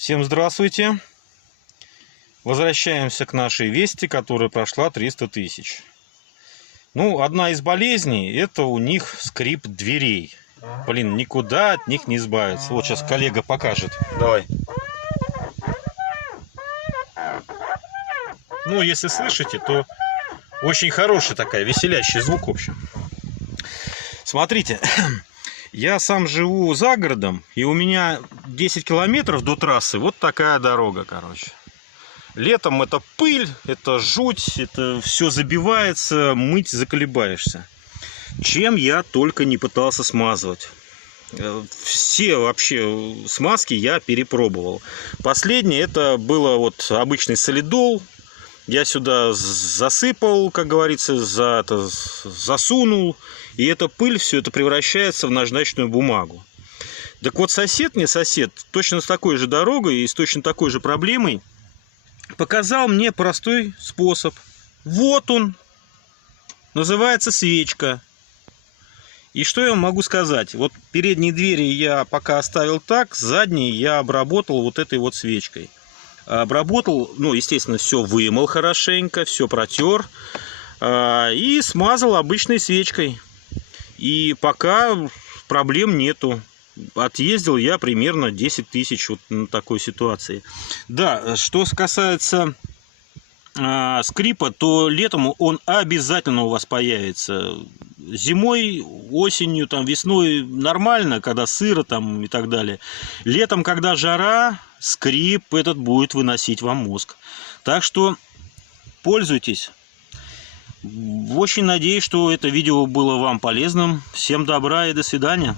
Всем здравствуйте! Возвращаемся к нашей Весте, которая прошла 300 тысяч. Ну, одна из болезней — это у них скрип дверей. Блин, никуда от них не избавиться. Вот сейчас коллега покажет. Давай. Ну, если слышите, то очень хороший такая, веселящий звук, в общем. Смотрите, я сам живу за городом, и у меня 10 километров до трассы вот такая дорога, короче. Летом это пыль, это жуть, это все забивается, мыть заколебаешься. Чем я только не пытался смазывать. Все вообще смазки я перепробовал. Последнее это было вот обычный солидол. Я сюда засыпал, как говорится, засунул. И эта пыль, все это превращается в наждачную бумагу. Так вот, сосед точно с такой же дорогой и с точно такой же проблемой показал мне простой способ. Вот он, называется свечка. И что я вам могу сказать? Вот передние двери я пока оставил так, задние я обработал вот этой вот свечкой. Обработал, ну, естественно, все вымыл хорошенько, все протер и смазал обычной свечкой. И пока проблем нету. Отъездил я примерно 10 тысяч вот на такой ситуации. Да, что касается скрипа, то летом он обязательно у вас появится. Зимой, осенью, там, весной нормально, когда сыро там и так далее. Летом, когда жара, скрип этот будет выносить вам мозг. Так что пользуйтесь. Очень надеюсь, что это видео было вам полезным. Всем добра и до свидания.